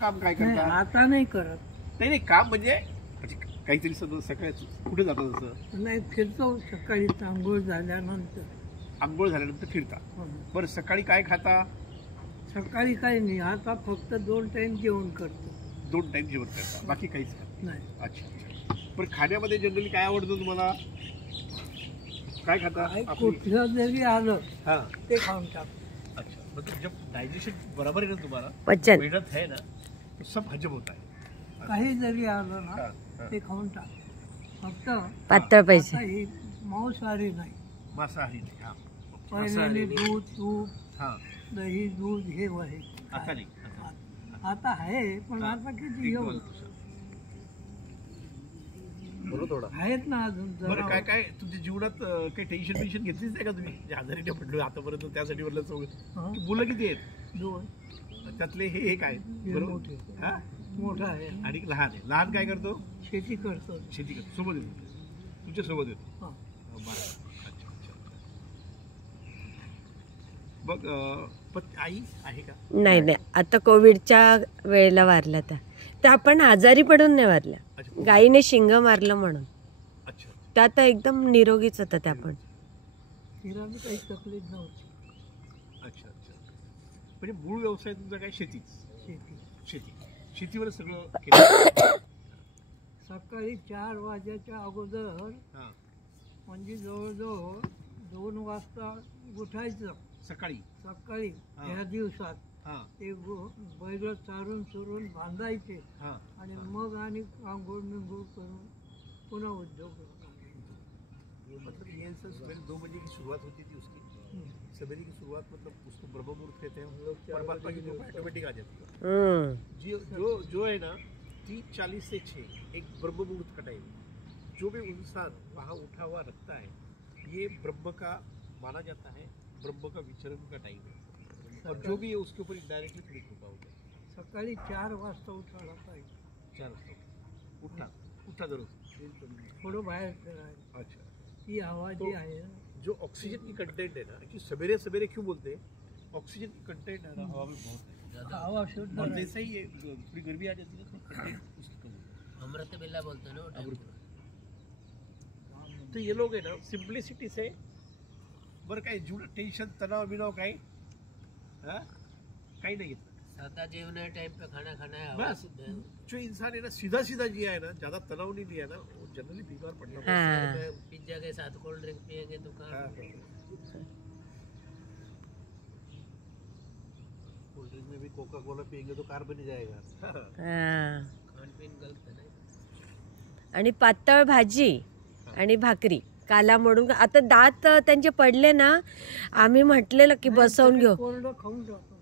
काम काय करता? आता नाही करत. नाही काम म्हणजे काहीतरी सकाळी कुठे जातात असं? नाही, फिरतो सकाळी आंघोळ झाल्यानंतर. आंघोळ झाल्यानंतर फिरता. बरं सकाळी काय खाता? सकाळी काही नाही, आता फक्त 2 टाइम जेवण करतो. 2 टाइम जेवण करता, बाकी काहीच नाही. अच्छा अच्छा. पण खाण्यामध्ये जनरली काय आवडतं तुम्हाला? काय खाता? कुठलं जरी आलं हा ते खाऊन टाकतो. अच्छा, मतलब जब डाइजेशन बराबर है ना तुम्हारा, पचन मेहनत है ना, तो सब हजम होता है. काही जरी आलं ना हा. ते खाऊन टाकतो. फक्त पातळ पैसे. आता ही मांसाहारी नाही. मांसाहारी नाही. हा पहिल्याने दूध, तूप, हा दही, दूध हे वहे. आता नाही. आता आहे, पण आता किती एवढं बोलो थोडं आहेत ना अजून. बरं काय काय तुमच्या जीवनात काही टेन्शन घेतलीच नाही का तुम्ही? म्हणजे आजारी नाही पडलो आतापर्यंत, त्यासाठी म्हटलं सगळं. मुलं किती आहेत? 2. त्यातले हे काय? मोठे. हा मोठा आहे आणि लहान आहे. लहान काय करतो? शेती करतो. शेती करतो. सोबत येतो तुमच्या सोबत येतो. हा. बरं. अच्छा अच्छा. मग आई आहे का? नाही नाही, आता कोविडच्या वेळेला वारल्या त्या पण आजारी पडून नाही वारल्या. अच्छा. गायीने शिंग मारलं म्हणून. अच्छा. त्या आता एकदम निरोगीच होत्या त्या पण. तिला बी काही तकलीफ नव्हती. अच्छा अच्छा. म्हणजे मूळ व्यवसाय तुमचा काय? शेतीच. शेती. शेतीवर सगळं केलं. सकाळी 4 वाजेच्या अगोदर हा म्हणजे जवळजवळ 2 वाजता उठायचं. सकाळी हा. ह्या दिवसात हा ते बैल चारून चुरून बांधायचे हा आणि मग आणि आंघोळ मिंघोळ करून पुन्हा उद्योग. मतलब ये सवेरे 2 बजे की शुरुआत होती थी उसकी. सवेरे की शुरुआत मतलब उसको ब्रह्म मुहूर्त कहते हैं हम लोग. परमात्मा की कृपा ऑटोमेटिक आ जाती है. जो है ना 3:40 से 6 एक ब्रह्म मुहूर्त का टाइम. जो भी इंसान वहाँ उठा हुआ रखता है ये ब्रह्म का माना जाता है. ब्रह्म का विचरण का टाइम है और जो भी है उसके ऊपर इनडायरेक्टली थोड़ी कृपा होती है. सकाळी 4 वाजता उठायला पाहिजे. 4 वाजता उठा जरूर. थोडं बाहेर फिरायला. अच्छा. ती हवा जी आहे ना, जो ऑक्सीजन की कंटेंट है ना, कि सवेरे सवेरे क्यों बोलते हैं? ऑक्सीजन की कंटेंट है ना हवा में बहुत है. हवा शुद्ध और राहते. जैसे ही ये थोड़ी गर्मी आ जाती है तो कंटेंट उसकी कम होता है. अमृत बेला बोलते हैं ना अमृत. तो ये लोग है ना सिंप्लिसिटी से बरं काय जीवन टेन्शन तणाव बिनाव काही काही नाही घेतलं. सादा जीवन है, टाइम पे खाना खाना है, हवा बस शुद्ध है. जो इंसान है ना सीधा सीधा जिया है ना, ज्यादा तनाव नहीं लिया ना, वो जनरली बीमार पड़ना. हाँ. शहर में पिज्जा के साथ कोल्ड ड्रिंक पियेंगे तो कहाँ कोल्ड ड्रिंक में भी कोका कोला पियेंगे तो कार्बन ही जाएगा. हा. खान पीन गलत है ना. आणि पातळ भाजी आणि भाकरी काला मोडून. आता दात त्यांचे पडले ना, आम्ही म्हटलेलं की बसवून घेऊ, कोरडं खाऊन टाकतो.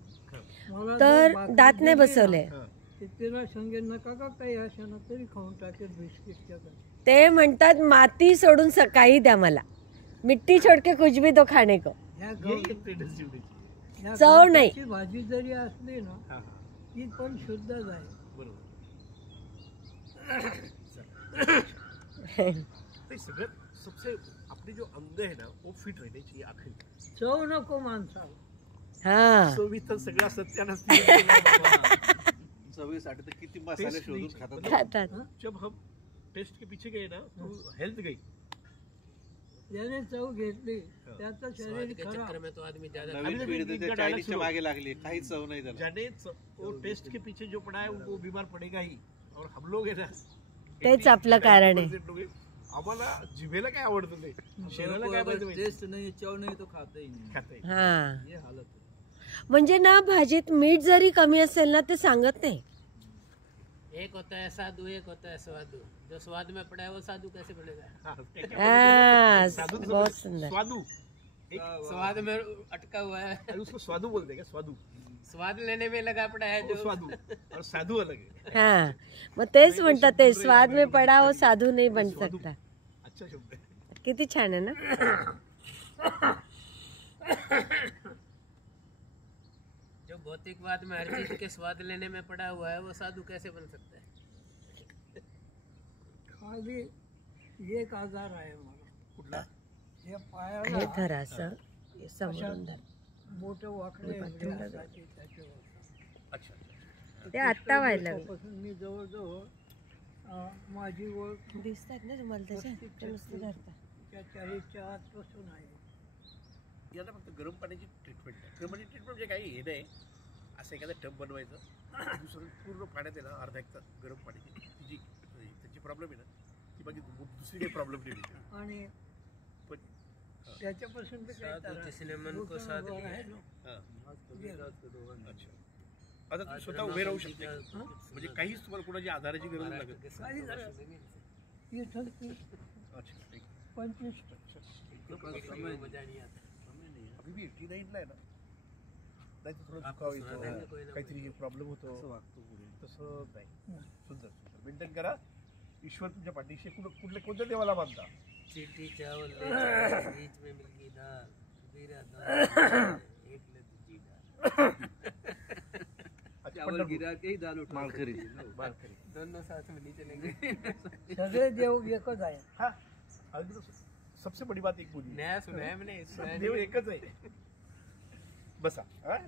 मला तर जर भाकरी दात नाही दिली ना, बसवले. ते तिला सांगेल नका का काही अशा ना तरी खाऊन टाकेल बिस्किटच्या घरी. ते म्हणतात माती सोडून सकाळी द्या मला, मिट्टी छोड़ के कुछ भी तो खाने को. ह्या यही एक टेंडेंसी होनी चाहिए. ह्या चव नाही. गवताची भाजी जरी असली ना हाँ ती पण शुद्धच आहे. बरोबर. ते सगळ्यात सबसे अपने जो अंग है ना वो फिट रहने चाहिए आखिर. चव नको माणसाला. हा. चवीत सगळा सत्यानाश. चवीसाठी तर किती मसाले शोधून खातात. खातात. जब हम टेस्ट के पीछे गए ना तो हेल्थ गई. ज्याने चव घेतली त्याचं स्वाद शरीर के खराब. चक्कर में तो आदमी ज्यादा नवीन पिढी तर चायनीजच्या मागे लागली, काहीच चव नाही त्याला. जाने वो टेस्ट के पीछे जो पड़ा है वो बीमार पड़ेगा ही. और हम लोग है ना तेच आपलं कारण आहे. 80% लोक आहे. आम्हाला जिभेला काय आवडतं ते शरीराला काय पाहिजे टेस्ट नहीं, चव नहीं तो खाता ही नहीं. खाता येईल. हा. ये हालत है. म्हणजे ना भाजीत मीठ जरी कमी असेल ना ते सांगत नाही. एक होता है साधु, एक होता है स्वादु. जो स्वाद में पड़ा है वो साधु कैसे बनेगा? हा, हा. साधू तो बहुत समझ- सुंदर. स्वादू एक स्वाद में अटका हुआ है. अरे उसको स्वादू बोलते हैं क्या? स्वादू. स्वाद लेने में लगा पड़ा है वो जो. स्वादू और साधू अलग है. हा. मग तेच म्हणतात ते स्वाद में पडा हो साधू नाही बन सकता. अच्छा शब्द है. किती छान आहे ना. जो भौतिकवाद में हर चीज के स्वाद लेने में पड़ा हुआ है वो साधु कैसे बन सकता है? खाली एक आजार आहे मला. कुठला? हे हे पायाला धर असं हे समोरून धर. बोट वाकडे पातळ त्याच्यावर. अच्छा. ते आत्ता व्हायला लागलं. तेव्हापासून मी जवळजवळ माझी ओळख दिसतात ना तुम्हाला त्याच्या ते नुसतं धरता. 40च्या आतपासून आहे. याला फक्त गरम पाण्याची ट्रीटमेंट आहे. गरम पाण्याची ट्रीटमेंट म्हणजे काही हे नाही, असं एखादं टब बनवायचं, दुसरं पूर्ण पाण्यात आहे ना अर्धा एक तास गरम पाण्याची जी त्याची प्रॉब्लेम आहे ना ती बाकी दुसरी काही प्रॉब्लेम नाही. आणि पण त्याच्यापासून बी काही साधू त्रास जिसने मन को भूषण साध रोग लिया. आहे ना. हां अच्छा. आता तुम्ही स्वतः उभे राहू शकता म्हणजे काहीच तुम्हाला कोणाची आधाराची गरज लागत नाही. काही झालं इथं ती अच्छा 25% मजा नहीं आता. अभी भी 89ला आहे ना, नाही तर थोडं दुखाव येतो, काहीतरी प्रॉब्लेम होतो, तसं नाही. सुंदर सुंदर मेंटेन करा. ईश्वर तुमच्या पाठीशी कोणत्या देवाला मानता? चिट्टी चावल ले जाओ, बीच में मिल गई दाल, जीरा दाल, एक ले दूजी दाल, चावल गिरा के ही दाल उठा मालकरी. दोनों साथ में नहीं चलेंगे. सगळे देव एकच आहे. हाँ अभी तो सबसे बड़ी बात एक बोली, नया सुना है मैंने, सुना देव नहीं. एकच आहे. बसा. हाँ?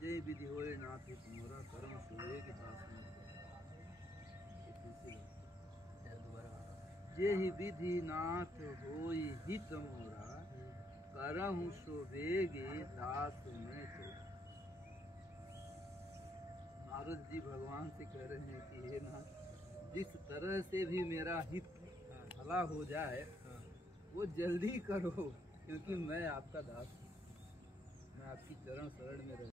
जय विधि होए नाथ हित मोरा कर्म सोए के दास में जे ही विधि नाथ होई हित मोरा करहु सो वेगे दास में तो. नारद जी भगवान से कह रहे हैं कि हे नाथ, जिस तरह से भी मेरा हित भला हो जाए वो जल्दी करो, क्योंकि मैं आपका दास हूँ. मैं आपकी चरण शरण में रहता